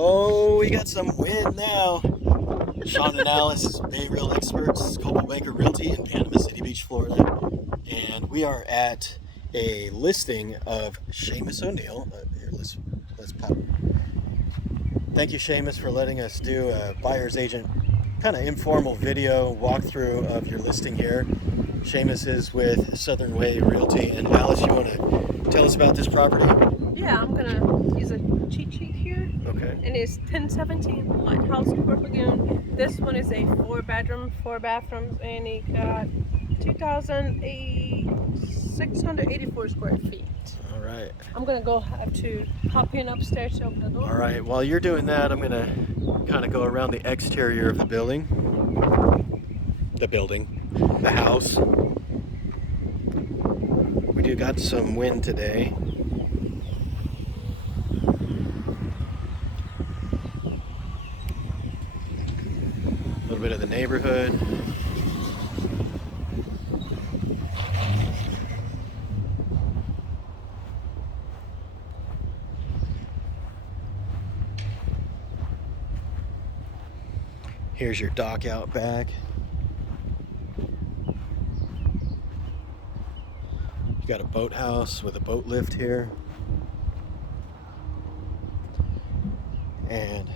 Oh, we got some wind now. Sean and Alice, Bay Real experts, Coldwell Realty in Panama City Beach, Florida. And we are at a listing of Seamus O'Neill. Here, let's pop. Thank you, Seamus, for letting us do a buyer's agent kind of informal video walkthrough of your listing here. Seamus is with Southern Way Realty. And Alice, you want to tell us about this property? Yeah, I'm gonna use a cheat sheet here. Okay. And it's 1017 Lighthouse Lagoon. This one is a 4-bedroom, 4 bathrooms, and it got 2,684 square feet. All right. I'm gonna have to hop in upstairs to open the door. All right. While you're doing that, I'm gonna kind of go around the exterior of the building. The house. We do got some wind today. A little bit of the neighborhood. Here's your dock out back. You got a boathouse with a boat lift here. And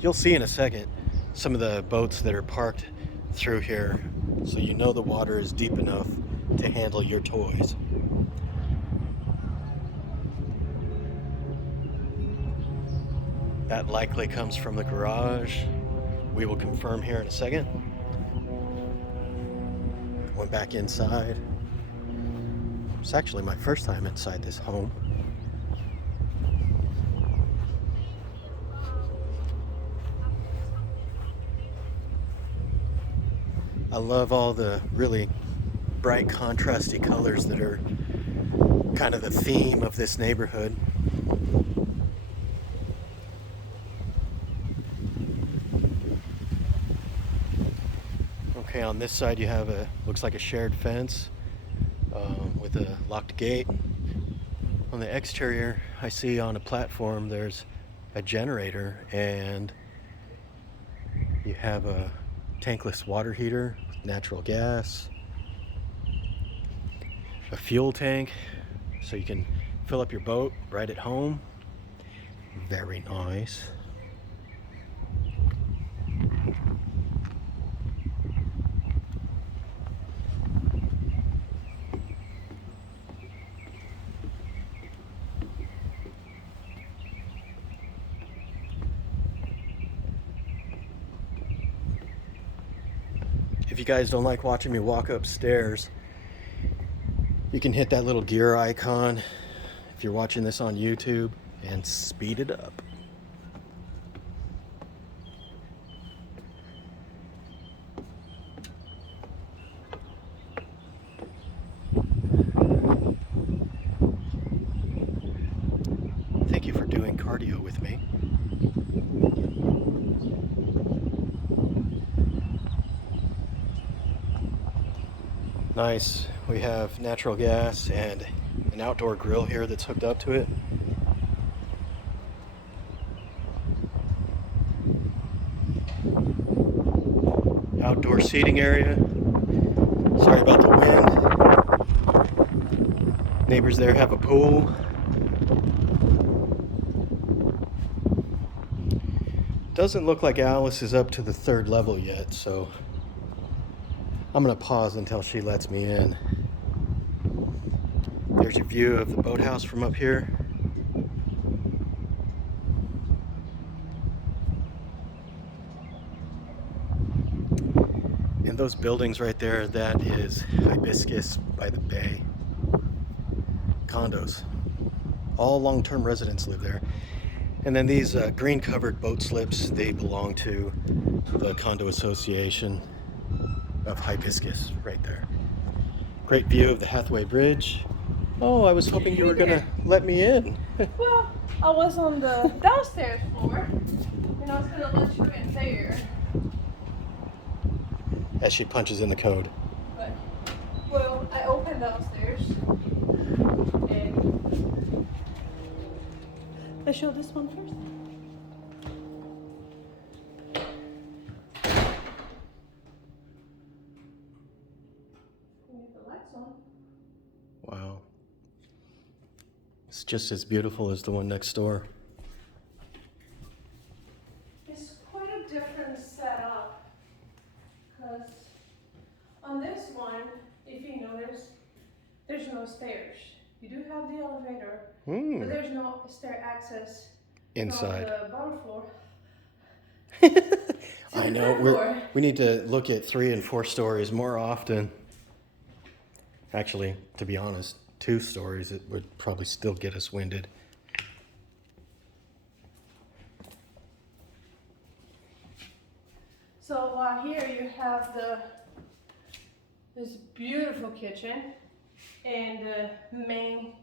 you'll see in a second some of the boats that are parked through here, so you know the water is deep enough to handle your toys. That likely comes from the garage. We will confirm here in a second. Went back inside. It's actually my first time inside this home. I love all the really bright contrasty colors that are kind of the theme of this neighborhood. Okay, on this side you have looks like a shared fence with a locked gate. On the exterior, I see on a platform there's a generator, and you have a tankless water heater, natural gas, a fuel tank so you can fill up your boat right at home. Very nice. If you guys don't like watching me walk upstairs, you can hit that little gear icon if you're watching this on YouTube and speed it up. Thank you for doing cardio with me. Nice. We have natural gas and an outdoor grill here that's hooked up to it. Outdoor seating area. Sorry about the wind. Neighbors there have a pool. Doesn't look like Alice is up to the 3rd level yet, so I'm gonna pause until she lets me in. There's your view of the boathouse from up here. And those buildings right there, that is Hibiscus by the Bay. Condos. All long-term residents live there. And then these green covered boat slips, they belong to the Condo Association of Hibiscus right there. Great view of the Hathaway Bridge. Oh, I was hoping you were gonna let me in. Well, I was on the downstairs floor, and I was gonna let you in there. As she punches in the code. But, well, I opened downstairs, and let's show this one first. It's just as beautiful as the one next door. It's quite a different setup, because on this one, if you notice, there's no stairs. You do have the elevator, but there's no stair access Inside. from the bottom floor. I know. We need to look at 3 and 4 stories more often. Actually, to be honest, 2 stories, it would probably still get us winded. So here you have this beautiful kitchen and the main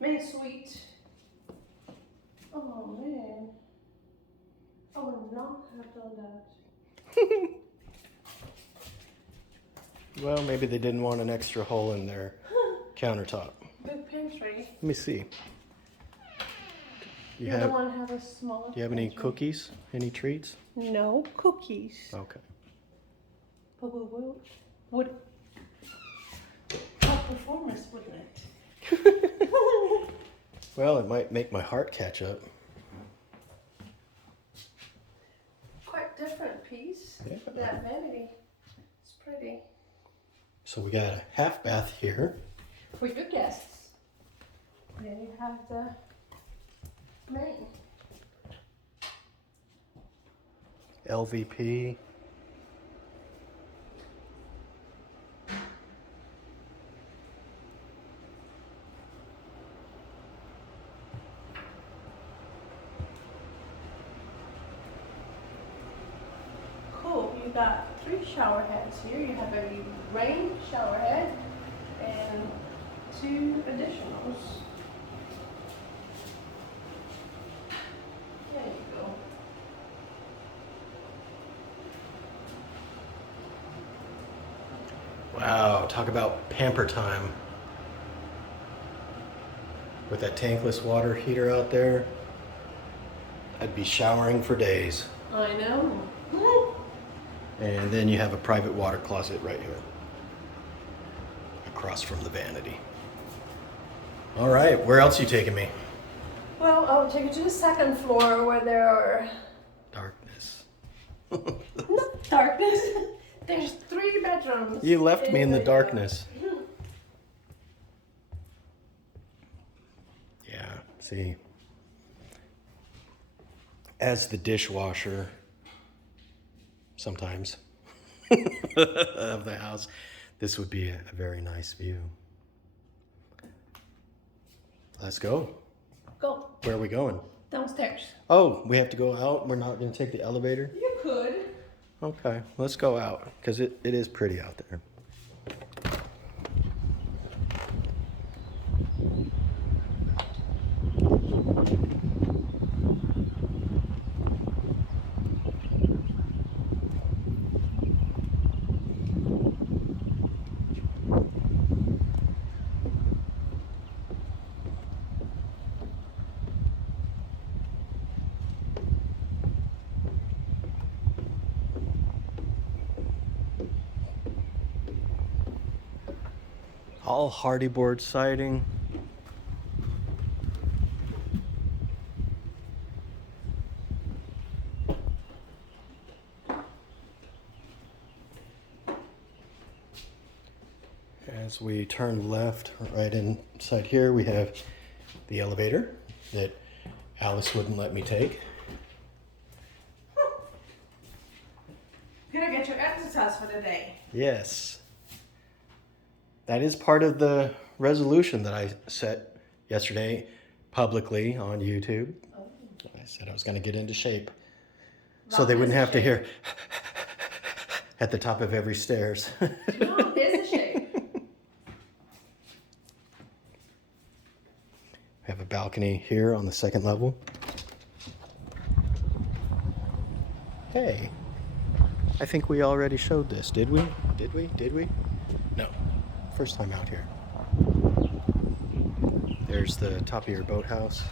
suite. Oh man, I would not have done that. Well, maybe they didn't want an extra hole in their countertop. Big pantry. Let me see. The other one has a smaller. Do you have any pantry. cookies? Any treats? No cookies. Okay. But we would have performance, wouldn't it? Well, it might make my heart catch up. Quite different piece. Yeah. That vanity. It's pretty. So we got a half bath here. For your guests. Then you have the main. LVP. Cool. You got 3 shower heads here. You have a rain shower head and 2 additionals. There you go. Wow, talk about pamper time. With that tankless water heater out there, I'd be showering for days. I know. And then you have a private water closet right here, across from the vanity. All right, where else are you taking me? Well, I'll take you to the 2nd floor where there are Darkness. not darkness. There's 3 bedrooms. You left me in the darkness. Yeah, see, as the dishwasher, sometimes, of the house, this would be a very nice view. Let's go. Go Where are we going? downstairs. Oh, we have to go out? We're not going to take the elevator? You could. Okay, let's go out, because it is pretty out there. All hardy board siding. As we turn left, right inside here, we have the elevator that Alice wouldn't let me take. You're gonna get your exercise for the day. Yes. That is part of the resolution that I set yesterday publicly on YouTube. Oh. I said I was going to get into shape. So they wouldn't have to hear at the top of every stairs. No, there's a shape. We have a balcony here on the 2nd level. Hey, I think we already showed this, did we? Did we? No, first time out here. There's the top of your boathouse.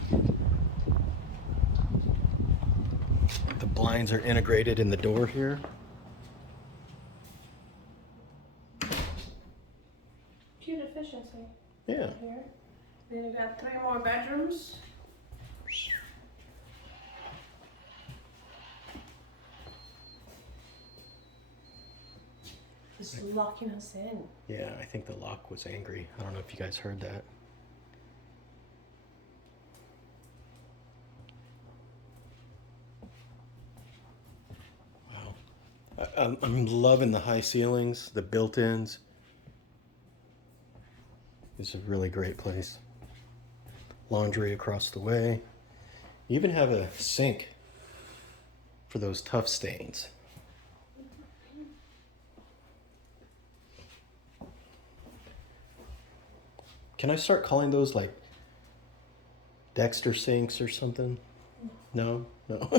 The blinds are integrated in the door here. Cute efficiency. Yeah. Here. got 3 more bedrooms. It's locking us in. Yeah, I think the lock was angry. I don't know if you guys heard that. Wow. I'm loving the high ceilings, the built-ins. It's a really great place. Laundry across the way. You even have a sink for those tough stains. Can I start calling those like Dexter sinks or something? No? No.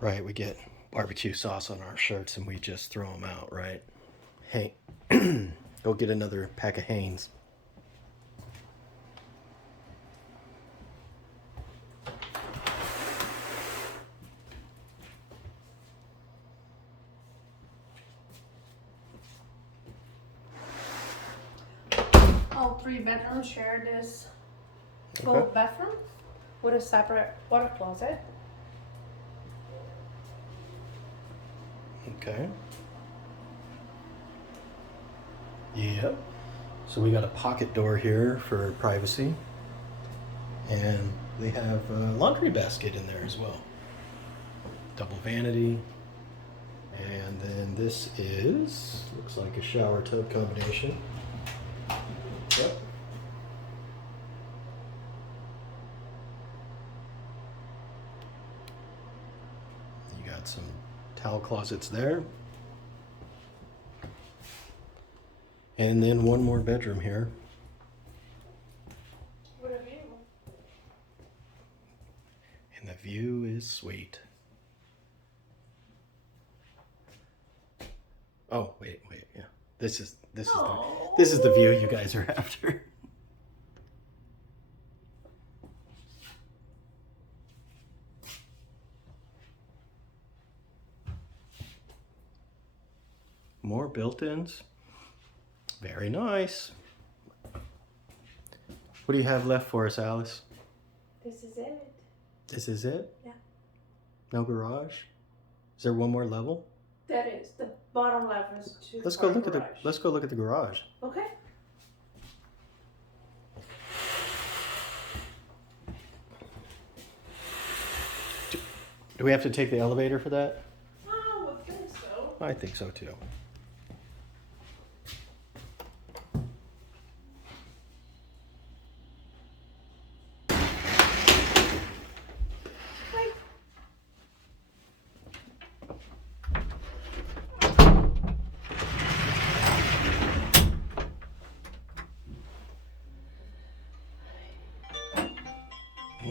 Right, we get barbecue sauce on our shirts and we just throw them out, right? Hey, go get another pack of Hanes. All 3 bedrooms share this full Okay. bathroom with a separate water closet. Okay. Yep. So we got a pocket door here for privacy. And they have a laundry basket in there as well. Double vanity. And then this is, looks like a shower tub combination. Yep. You got some towel closets there. And then one more bedroom here. What a view. And the view is sweet. Oh, wait, yeah. This is the view you guys are after. More built-ins. Very nice. What do you have left for us, Alice? This is it. This is it? Yeah. No garage? Is there one more level? That is the bottom level is 2 Let's go car look garage. let's go look at the garage. Okay. Do we have to take the elevator for that? Oh, I think so. I think so too.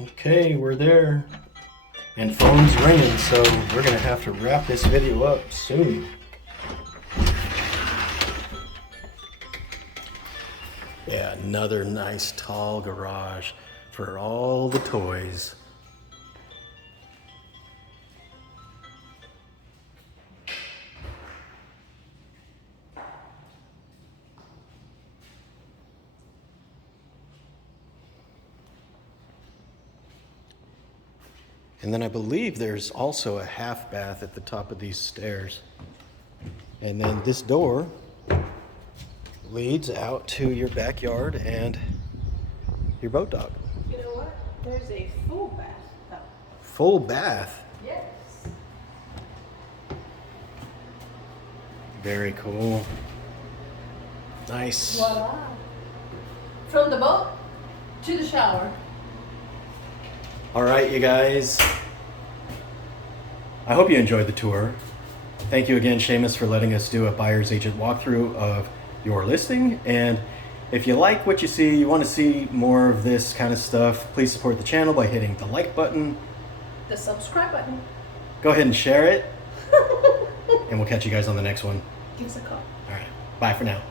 Okay, we're there. And phone's ringing, so we're gonna have to wrap this video up soon. Yeah, another nice tall garage for all the toys. And then I believe there's also a half bath at the top of these stairs. And then this door leads out to your backyard and your boat dock. You know what? There's a full bath though. Full bath. Yes. Very cool. Nice. Voila. From the boat to the shower. All right, you guys. I hope you enjoyed the tour. Thank you again, Seamus, for letting us do a buyer's agent walkthrough of your listing. And if you like what you see, you want to see more of this kind of stuff, please support the channel by hitting the like button. The subscribe button. Go ahead and share it. And we'll catch you guys on the next one. Give us a call. All right. Bye for now.